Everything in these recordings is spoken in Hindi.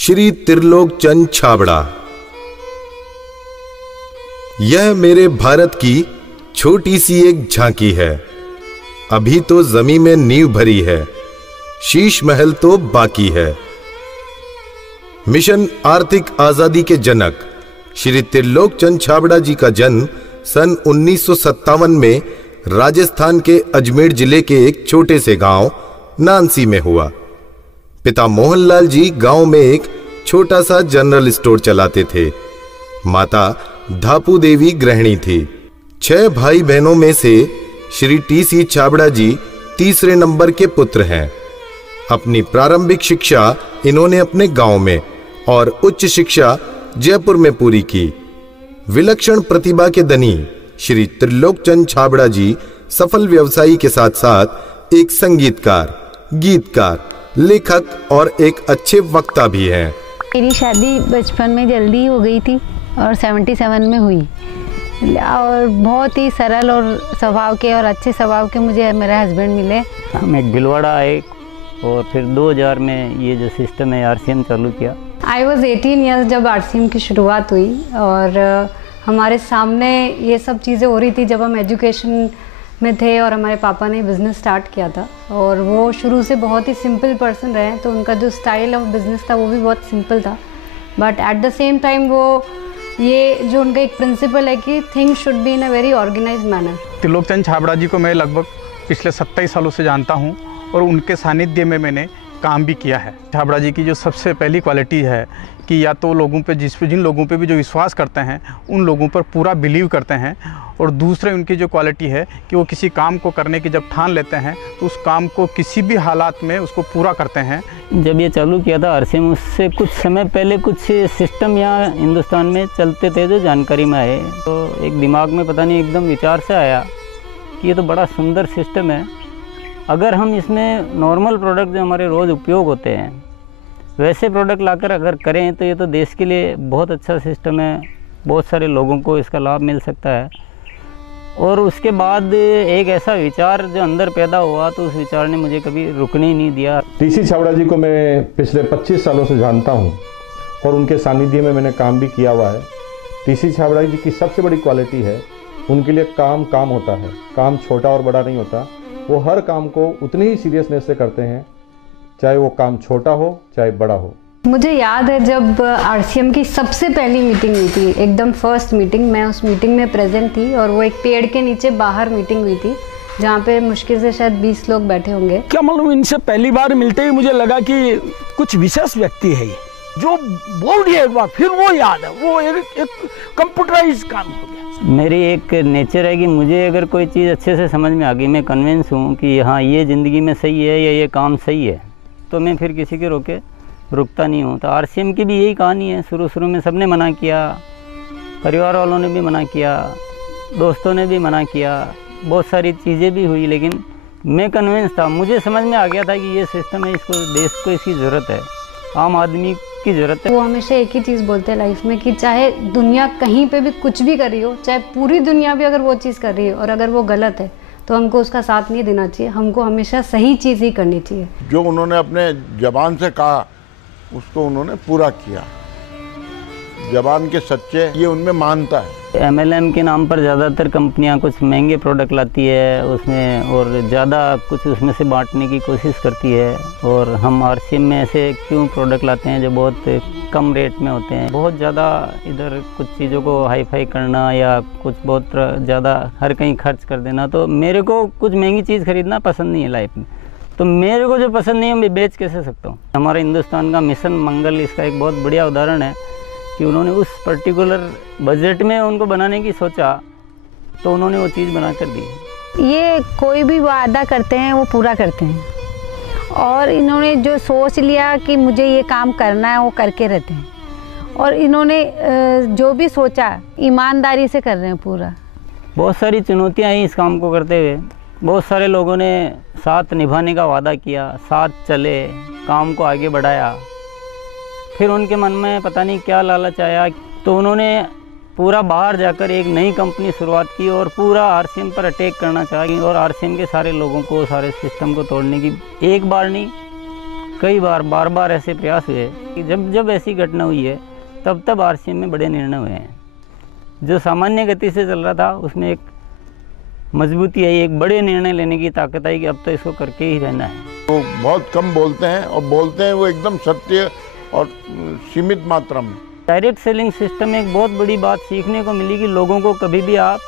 श्री त्रिलोक चंद छाबड़ा। यह मेरे भारत की छोटी सी एक झांकी है। अभी तो जमीन में नींव भरी है, शीश महल तो बाकी है। मिशन आर्थिक आजादी के जनक श्री त्रिलोक चंद छाबड़ा जी का जन्म सन 1957 में राजस्थान के अजमेर जिले के एक छोटे से गांव नानसी में हुआ। पिता मोहनलाल जी गांव में एक छोटा सा जनरल स्टोर चलाते थे। माता धापू देवी गृहिणी थी। 6 भाई बहनों में से श्री टी.सी. छाबड़ा जी तीसरे नंबर के पुत्र हैं। अपनी प्रारंभिक शिक्षा इन्होंने अपने गांव में और उच्च शिक्षा जयपुर में पूरी की। विलक्षण प्रतिभा के धनी श्री त्रिलोक चंद छाबड़ा जी सफल व्यवसायी के साथ साथ एक संगीतकार, गीतकार, लेखक और एक अच्छे वक्ता भी हैं। मेरी शादी बचपन में जल्दी हो गई थी और 77 में हुई और बहुत ही सरल और स्वभाव के और अच्छे स्वभाव के मुझे मेरे हस्बैंड मिले। हम एक भिलवाड़ा आए और फिर 2000 में ये जो सिस्टम है RCM चालू किया। आई वॉज 18 ईयर्स जब RCM की शुरुआत हुई और हमारे सामने ये सब चीज़ें हो रही थी जब हम एजुकेशन में थे और हमारे पापा ने बिज़नेस स्टार्ट किया था और वो शुरू से बहुत ही सिंपल पर्सन रहे, तो उनका जो स्टाइल ऑफ बिज़नेस था वो भी बहुत सिंपल था। But at the same time वो ये जो उनका एक प्रिंसिपल है कि things should be in a very organised manner. Trilok Chand Chhabra ji को मैं लगभग पिछले 27 सालों से जानता हूँ और उनके सानिध्य में मैंने काम भी किया है। छाबड़ा जी की जो सबसे पहली क्वालिटी है कि या तो लोगों पे जिन लोगों पे भी जो विश्वास करते हैं उन लोगों पर पूरा बिलीव करते हैं, और दूसरे उनकी जो क्वालिटी है कि वो किसी काम को करने की जब ठान लेते हैं तो उस काम को किसी भी हालात में उसको पूरा करते हैं। जब ये चालू किया था RCM, उससे कुछ समय पहले कुछ सिस्टम यहाँ हिंदुस्तान में चलते थे जो जानकारी में आए, तो एक दिमाग में पता नहीं एकदम विचार से आया कि ये तो बड़ा सुंदर सिस्टम है। अगर हम इसमें नॉर्मल प्रोडक्ट जो हमारे रोज़ उपयोग होते हैं वैसे प्रोडक्ट लाकर अगर करें तो ये तो देश के लिए बहुत अच्छा सिस्टम है, बहुत सारे लोगों को इसका लाभ मिल सकता है। और उसके बाद एक ऐसा विचार जो अंदर पैदा हुआ तो उस विचार ने मुझे कभी रुकने ही नहीं दिया। टी.सी. छाबड़ा जी को मैं पिछले 25 सालों से जानता हूँ और उनके सानिध्य में मैंने काम भी किया हुआ है। टी.सी. छाबड़ा जी की सबसे बड़ी क्वालिटी है उनके लिए काम होता है। काम छोटा और बड़ा नहीं होता, वो हर काम को उतनी ही सीरियसनेस से करते हैं, चाहे वो काम छोटा हो चाहे बड़ा हो। मुझे याद है जब RCM की सबसे पहली मीटिंग हुई थी, एकदम फर्स्ट मीटिंग, मैं उस मीटिंग में प्रेजेंट थी और वो एक पेड़ के नीचे बाहर मीटिंग हुई थी जहाँ पे मुश्किल से शायद 20 लोग बैठे होंगे। क्या मतलब इनसे पहली बार मिलते ही मुझे लगा कि कुछ विशेष व्यक्ति है ये, जो बोल दिया एक बार फिर वो याद है, वो एक कंप्यूटराइज काम हो गया। मेरी एक नेचर है कि मुझे अगर कोई चीज़ अच्छे से समझ में आ गई, मैं कन्विंस हूँ कि हाँ ये ज़िंदगी में सही है या ये काम सही है, तो मैं फिर किसी के रोके रुकता नहीं हूँ। तो RCM की भी यही कहानी है। शुरू में सबने मना किया, परिवार वालों ने भी मना किया, दोस्तों ने भी मना किया, बहुत सारी चीज़ें भी हुई, लेकिन मैं कन्विंस था, मुझे समझ में आ गया था कि ये सिस्टम है, इसको देश को इसकी ज़रूरत है, आम आदमी की ज़रूरत है। वो हमेशा एक ही चीज़ बोलते हैं लाइफ में कि चाहे दुनिया कहीं पे भी कुछ भी कर रही हो, चाहे पूरी दुनिया भी अगर वो चीज़ कर रही है और अगर वो गलत है तो हमको उसका साथ नहीं देना चाहिए, हमको हमेशा सही चीज़ ही करनी चाहिए। जो उन्होंने अपने जबान से कहा उसको उन्होंने पूरा किया। जबान के सच्चे ये उनमें मानता है। MLM के नाम पर ज़्यादातर कंपनियां कुछ महंगे प्रोडक्ट लाती है उसमें और ज़्यादा कुछ उसमें से बांटने की कोशिश करती है, और हम RCM में ऐसे क्यों प्रोडक्ट लाते हैं जो बहुत कम रेट में होते हैं। बहुत ज़्यादा इधर कुछ चीज़ों को हाई फाई करना या कुछ बहुत ज़्यादा हर कहीं खर्च कर देना, तो मेरे को कुछ महंगी चीज़ खरीदना पसंद नहीं है लाइफ में। तो मेरे को जो पसंद नहीं है मैं बेच कैसे सकता हूँ। हमारा हिंदुस्तान का मिशन मंगल इसका एक बहुत बढ़िया उदाहरण है कि उन्होंने उस पर्टिकुलर बजट में उनको बनाने की सोचा तो उन्होंने वो चीज़ बना कर दी। ये कोई भी वादा करते हैं वो पूरा करते हैं, और इन्होंने जो सोच लिया कि मुझे ये काम करना है वो करके रहते हैं, और इन्होंने जो भी सोचा ईमानदारी से कर रहे हैं पूरा। बहुत सारी चुनौतियाँ आई इस काम को करते हुए। बहुत सारे लोगों ने साथ निभाने का वादा किया, साथ चले, काम को आगे बढ़ाया, फिर उनके मन में पता नहीं क्या लालच आया तो उन्होंने पूरा बाहर जाकर एक नई कंपनी शुरुआत की और पूरा RCM पर अटैक करना चाहिए और RCM के सारे लोगों को, सारे सिस्टम को तोड़ने की एक बार नहीं कई बार बार ऐसे प्रयास हुए कि जब ऐसी घटना हुई है तब आरसीएम में बड़े निर्णय हुए हैं। जो सामान्य गति से चल रहा था उसमें एक मजबूती आई, एक बड़े निर्णय लेने की ताकत आई कि अब तो इसको करके ही रहना है। वो बहुत कम बोलते हैं और बोलते हैं वो एकदम सत्य और सीमित मात्रा में। डायरेक्ट सेलिंग सिस्टम में एक बहुत बड़ी बात सीखने को मिली कि लोगों को कभी भी आप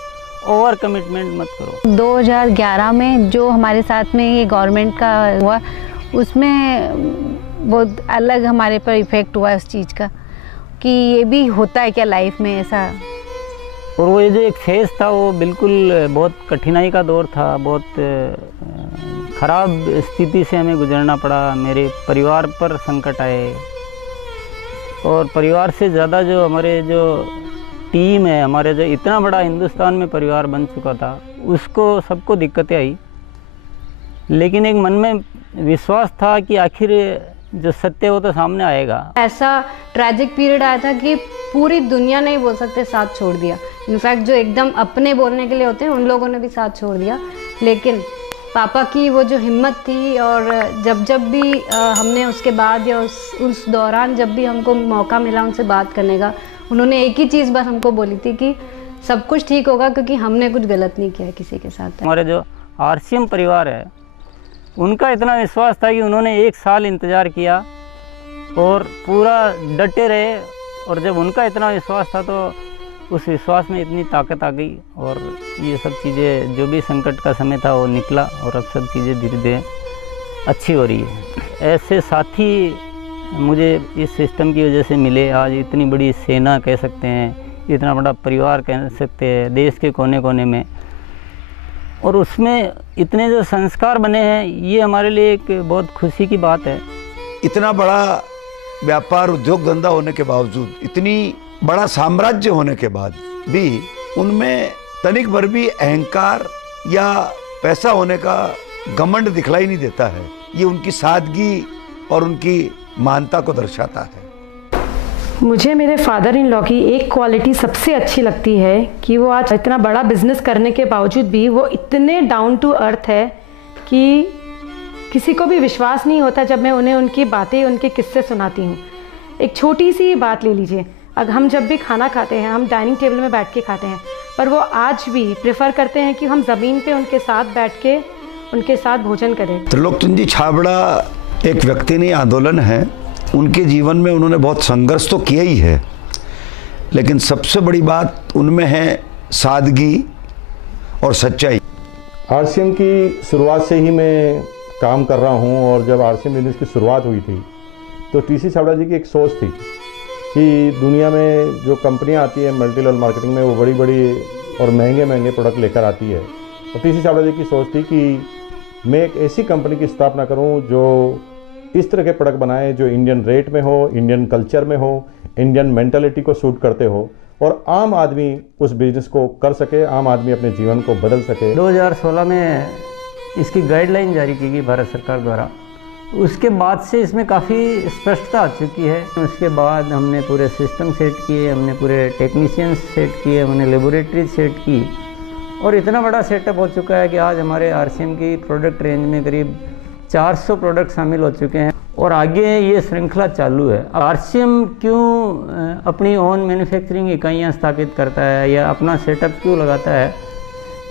ओवर कमिटमेंट मत करो। 2011 में जो हमारे साथ में ये गवर्नमेंट का हुआ उसमें बहुत अलग हमारे पर इफ़ेक्ट हुआ उस चीज़ का कि ये भी होता है क्या लाइफ में ऐसा। और वो ये जो एक फेज़ था वो बिल्कुल बहुत कठिनाई का दौर था, बहुत ख़राब स्थिति से हमें गुजरना पड़ा। मेरे परिवार पर संकट आए और परिवार से ज़्यादा जो हमारे जो टीम है, हमारे जो इतना बड़ा हिंदुस्तान में परिवार बन चुका था, उसको सबको दिक्कतें आई। लेकिन एक मन में विश्वास था कि आखिर जो सत्य वो तो सामने आएगा। ऐसा ट्रैजिक पीरियड आया था कि पूरी दुनिया ने ही बोल सकते साथ छोड़ दिया। इनफैक्ट जो एकदम अपने बोलने के लिए होते हैं उन लोगों ने भी साथ छोड़ दिया। लेकिन पापा की वो जो हिम्मत थी और जब भी हमने उसके बाद या उस दौरान जब भी हमको मौका मिला उनसे बात करने का, उन्होंने एक ही चीज़ बस हमको बोली थी कि सब कुछ ठीक होगा क्योंकि हमने कुछ गलत नहीं किया किसी के साथ। हमारे जो आरसीएम परिवार है उनका इतना विश्वास था कि उन्होंने 1 साल इंतज़ार किया और पूरा डटे रहे। और जब उनका इतना विश्वास था तो उस विश्वास में इतनी ताकत आ गई और ये सब चीज़ें, जो भी संकट का समय था वो निकला और अब सब चीज़ें धीरे धीरे अच्छी हो रही है। ऐसे साथी मुझे इस सिस्टम की वजह से मिले। आज इतनी बड़ी सेना कह सकते हैं, इतना बड़ा परिवार कह सकते हैं देश के कोने कोने में, और उसमें इतने जो संस्कार बने हैं, ये हमारे लिए एक बहुत खुशी की बात है। इतना बड़ा व्यापार उद्योग धंधा होने के बावजूद, इतनी बड़ा साम्राज्य होने के बाद भी उनमें तनिक भर भी अहंकार या पैसा होने का घमंड दिखलाई नहीं देता है। ये उनकी सादगी और उनकी मानता को दर्शाता है। मुझे मेरे फादर इन लॉ की एक क्वालिटी सबसे अच्छी लगती है कि वो आज इतना बड़ा बिजनेस करने के बावजूद भी वो इतने डाउन टू अर्थ है कि किसी को भी विश्वास नहीं होता जब मैं उन्हें उनकी बातें, उनके किस्से सुनाती हूँ। एक छोटी सी बात ले लीजिए, अगर हम जब भी खाना खाते हैं हम डाइनिंग टेबल में बैठ के खाते हैं, पर वो आज भी प्रेफर करते हैं कि हम ज़मीन पे उनके साथ बैठ के उनके साथ भोजन करें। त्रिलोकचंद जी छाबड़ा एक व्यक्ति नहीं, आंदोलन है। उनके जीवन में उन्होंने बहुत संघर्ष तो किया ही है, लेकिन सबसे बड़ी बात उनमें है सादगी और सच्चाई। आरसीएम की शुरुआत से ही मैं काम कर रहा हूं और जब आरसीएम बिजनेस की शुरुआत हुई थी तो टीसी छाबड़ा जी की एक सोच थी कि दुनिया में जो कंपनियां आती है मल्टी लेवल मार्केटिंग में, वो बड़ी बड़ी और महंगे महंगे प्रोडक्ट लेकर आती है। और टीसी छाबड़ा जी की सोच थी कि मैं एक ऐसी कंपनी की स्थापना करूं जो इस तरह के प्रोडक्ट बनाए जो इंडियन रेट में हो, इंडियन कल्चर में हो, इंडियन मेंटालिटी को सूट करते हो और आम आदमी उस बिजनेस को कर सके, आम आदमी अपने जीवन को बदल सके। 2016 में इसकी गाइडलाइन जारी की गई भारत सरकार द्वारा। उसके बाद से इसमें काफ़ी स्पष्टता आ चुकी है। उसके बाद हमने पूरे सिस्टम सेट किए, हमने पूरे टेक्नीशियंस सेट किए, हमने लेबोरेटरी सेट की और इतना बड़ा सेटअप हो चुका है कि आज हमारे आरसीएम की प्रोडक्ट रेंज में करीब 400 प्रोडक्ट शामिल हो चुके हैं और आगे ये श्रृंखला चालू है। आरसीएम क्यों अपनी ओन मैन्युफैक्चरिंग इकाइयाँ स्थापित करता है या अपना सेटअप क्यों लगाता है,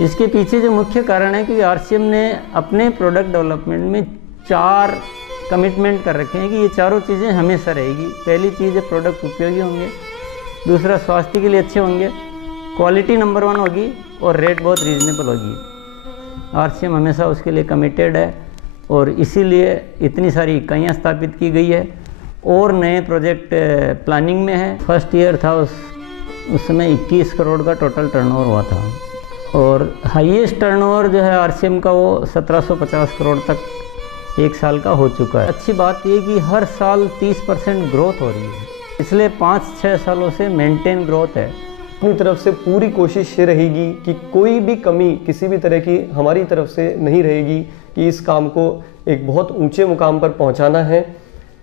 इसके पीछे जो मुख्य कारण है कि आरसीएम ने अपने प्रोडक्ट डेवलपमेंट में 4 कमिटमेंट कर रखे हैं कि ये चारों चीज़ें हमेशा रहेगी। पहली चीज़ है प्रोडक्ट उपयोगी होंगे, दूसरा स्वास्थ्य के लिए अच्छे होंगे, क्वालिटी नंबर 1 होगी और रेट बहुत रीजनेबल होगी। आरसीएम हमेशा उसके लिए कमिटेड है और इसीलिए इतनी सारी इकाइयाँ स्थापित की गई है और नए प्रोजेक्ट प्लानिंग में है। फर्स्ट ईयर था उस समय 21 करोड़ का टोटल टर्नओवर हुआ था और हाईएस्ट टर्नओवर जो है आरसीएम का वो 1750 करोड़ तक एक साल का हो चुका है। अच्छी बात ये कि हर साल 30% ग्रोथ हो रही है, पिछले 5-6 सालों से मेंटेन ग्रोथ है। अपनी तरफ से पूरी कोशिश ये रहेगी कि कोई भी कमी किसी भी तरह की हमारी तरफ से नहीं रहेगी कि इस काम को एक बहुत ऊंचे मुकाम पर पहुंचाना है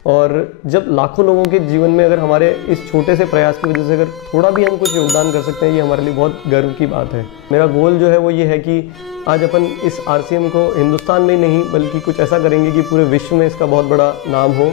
और जब लाखों लोगों के जीवन में अगर हमारे इस छोटे से प्रयास की वजह से अगर थोड़ा भी हम कुछ योगदान कर सकते हैं, ये हमारे लिए बहुत गर्व की बात है। मेरा गोल जो है वो ये है कि आज अपन इस RCM को हिंदुस्तान में ही नहीं बल्कि कुछ ऐसा करेंगे कि पूरे विश्व में इसका बहुत बड़ा नाम हो।